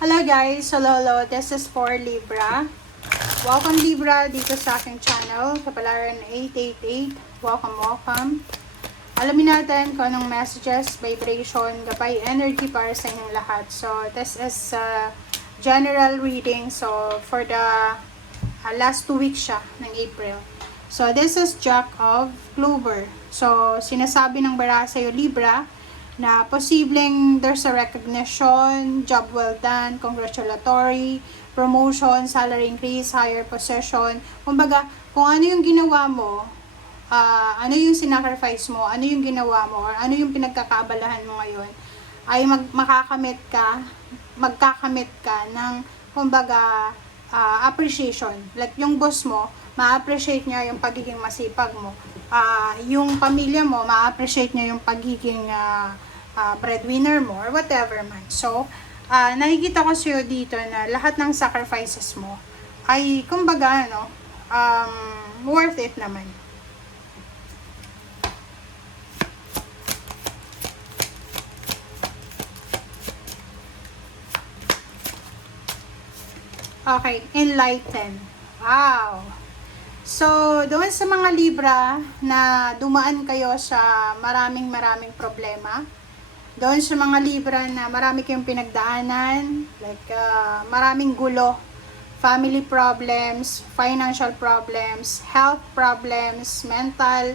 Hello guys! Hello! This is for Libra. Welcome Libra dito sa aking channel, Kapalaran 888. Welcome! Alamin natin kung anong messages, vibration, gabay, energy para sa inyong lahat. So, this is general reading. So, for the last 2 weeks siya ng April. So, this is Jack of Clover. So, sinasabi ng bara sa'yo Libra, na posibleng there's a recognition, job well done, congratulatory, promotion, salary increase, higher position. Kumbaga, kung ano yung ginawa mo, ano yung sinacrifice mo, ano yung ginawa mo, or ano yung pinagkakaabalahan mo ngayon, ay magkakamit ka ng, kumbaga, appreciation. Like, yung boss mo, ma-appreciate niya yung pagiging masipag mo. Yung pamilya mo, ma-appreciate niya yung pagiging breadwinner mo or whatever man. So, nakikita ko sa'yo dito na lahat ng sacrifices mo ay, kumbaga, worth it naman. Okay, enlighten. Wow! So, doon sa mga Libra na dumaan kayo sa maraming problema, doon sa mga Libra na marami kayong pinagdaanan, like maraming gulo, family problems, financial problems, health problems, mental,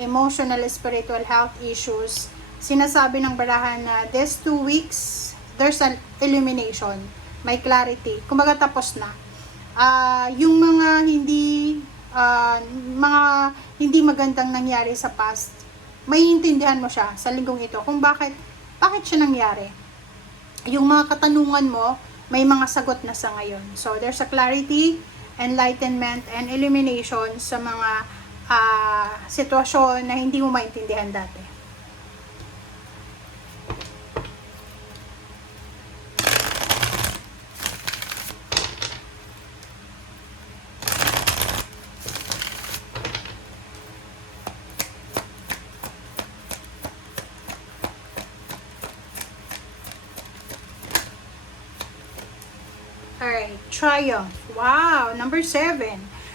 emotional, spiritual health issues, sinasabi ng barahan na this 2 weeks, there's an illumination, may clarity, kumbaga tapos na. Yung mga hindi magandang nangyari sa past, may intindihan mo siya sa linggong ito kung bakit siya nangyari. Yung mga katanungan mo, may mga sagot na sa ngayon. So, there's a clarity, enlightenment, and illumination sa mga sitwasyon na hindi mo maintindihan dati. Alright, triumph. Wow, number 7.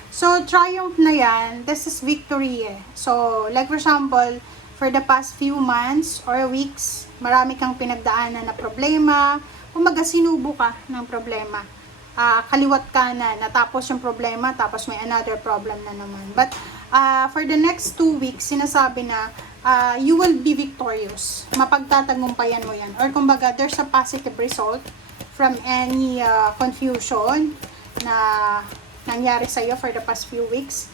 So, triumph na yan, this is victory eh. So, like for example, for the past few months or weeks, marami kang pinagdaanan na problema, kumbaga sinubo ka ng problema. Kaliwat ka na, natapos yung problema, tapos may another problem na naman. But, for the next 2 weeks, sinasabi na, you will be victorious. Mapagtatagumpayan mo yan. Or kumbaga, there's a positive result from any confusion na nangyari sa'yo for the past few weeks.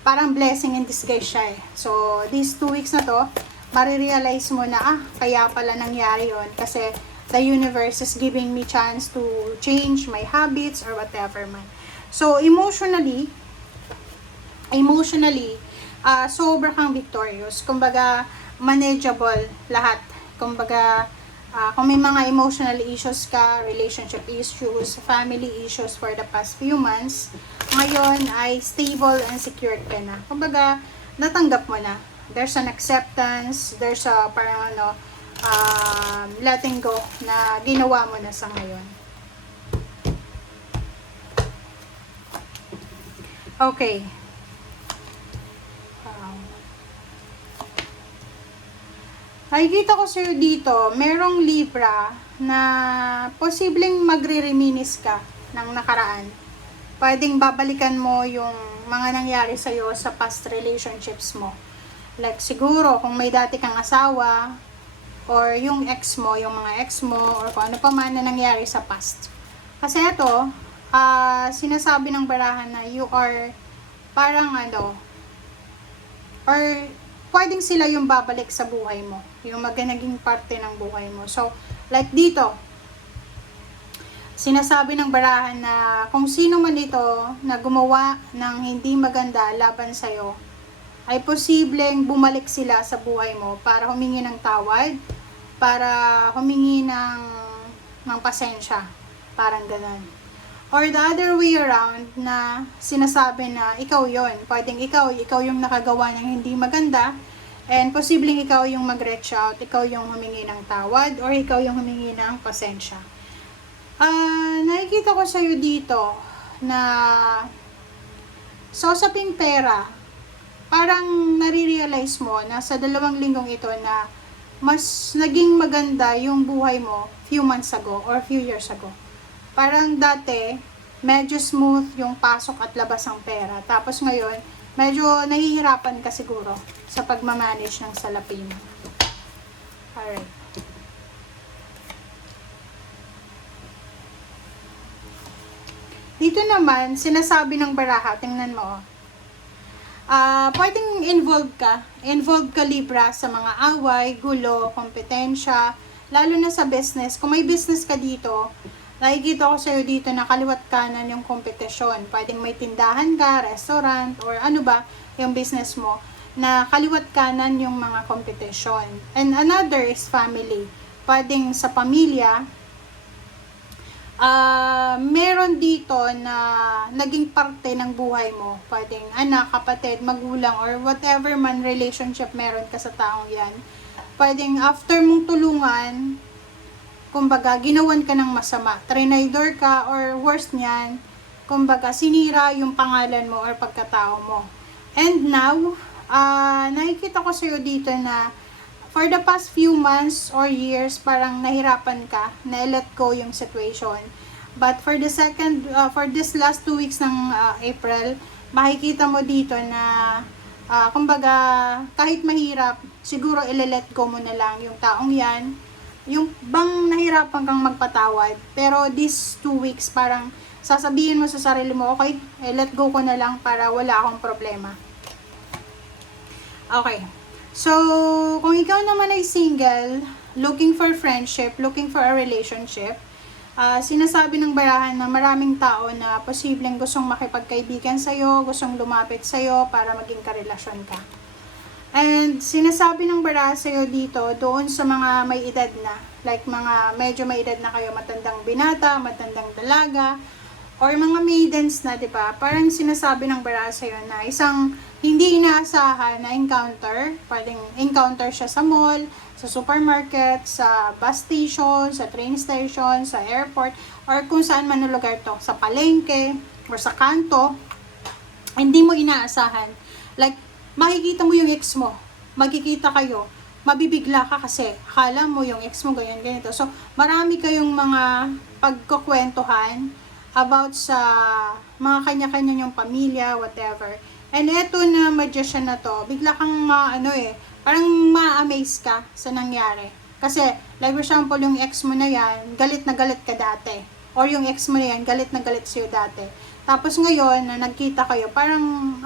Parang blessing in disguise siya eh. So, these 2 weeks na to, marirealize mo na, kaya pala nangyari yon kasi the universe is giving me chance to change my habits or whatever man. So, emotionally, sobra kang victorious. Kumbaga, manageable lahat. Kumbaga, kung may mga emotional issues ka, relationship issues, family issues for the past few months, ngayon ay stable and secured ka na. Kumbaga, natanggap mo na. There's an acceptance, there's a parang letting go na ginawa mo na sa ngayon. Okay. Nakikita ko sa'yo dito, merong Libra na posibleng magre-reminis ka ng nakaraan. Pwedeng babalikan mo yung mga nangyari sa'yo sa past relationships mo. Like siguro, kung may dati kang asawa, or yung ex mo, yung mga ex mo, or kung ano pa man na nangyari sa past. Kasi ito, sinasabi ng barahan na you are parang or pwedeng sila yung babalik sa buhay mo. Yung naging parte ng buhay mo. So, like dito, sinasabi ng barahan na kung sino man ito na gumawa ng hindi maganda laban sa'yo, ay posibleng bumalik sila sa buhay mo para humingi ng tawad, para humingi ng pasensya. Parang ganun. Or the other way around na sinasabi na ikaw yon, pwedeng ikaw yung nakagawa ng hindi maganda, and posibleng ikaw yung mag-reach out, ikaw yung humingi ng tawad, or ikaw yung humingi ng pasensya. Nakikita ko sa'yo dito na sa usaping pera, parang nare-realize mo na sa 2 linggong ito na mas naging maganda yung buhay mo few months ago or few years ago. Parang dati, medyo smooth yung pasok at labas ng pera. Tapos ngayon, medyo nahihirapan ka siguro sa pagmamanage ng salapi mo. Alright. Dito naman, sinasabi ng baraha, tingnan mo, pwedeng involved ka Libra sa mga away, gulo, kompetensya, lalo na sa business. Kung may business ka dito, nakikita ko sa'yo dito na kaliwat kanan yung kompetisyon. Pwedeng may tindahan ka, restaurant, or ano ba yung business mo, na kaliwat kanan yung mga kompetisyon. And another is family. Pwedeng sa pamilya, meron dito na naging parte ng buhay mo. Pwedeng anak, kapatid, magulang, or whatever man relationship meron ka sa taong yan. Pwedeng after mong tulungan, kumbaga, ginawan ka ng masama. Trinidor ka, or worse niyan, kumbaga, sinira yung pangalan mo or pagkatao mo. And now, nakikita ko sa'yo dito na for the past few months or years, parang nahirapan ka na let go yung situation. But for this last 2 weeks ng April, makikita mo dito na, kumbaga, kahit mahirap, siguro ile-let go mo na lang yung taong yan. Yung bang nahirapan kang magpatawad, pero these 2 weeks, parang sasabihin mo sa sarili mo, okay, let go ko na lang para wala akong problema. Okay. So, kung ikaw naman ay single, looking for friendship, looking for a relationship, sinasabi ng barahan na maraming tao na posibleng gustong makipagkaibigan sa'yo, gustong lumapit sa'yo para maging karelasyon ka. And sinasabi ng barahan sa'yo dito, doon sa mga may edad na, like mga medyo may edad na kayo, matandang binata, matandang dalaga, or mga maidens na, diba? Parang sinasabi ng barahan sa'yo na isang hindi inaasahan na encounter, pwedeng encounter siya sa mall, sa supermarket, sa bus station, sa train station, sa airport, or kung saan man ang lugar to, sa palengke, or sa kanto, hindi mo inaasahan. Like, makikita mo yung ex mo, magkikita kayo, mabibigla ka kasi akala mo yung ex mo ganyan, ganito. So, marami kayong mga pagkukwentuhan about sa mga kanya-kanya yung pamilya, whatever. And eto na magician na to, bigla kang parang ma-amaze ka sa nangyari. Kasi, like for example, yung ex mo na yan, galit na galit ka dati. Or yung ex mo na yan, galit na galit sa'yo dati. Tapos ngayon, na nagkita kayo, parang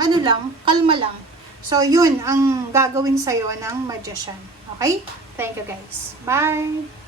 kalma lang. So, yun ang gagawin sa'yo ng magician. Okay? Thank you guys. Bye!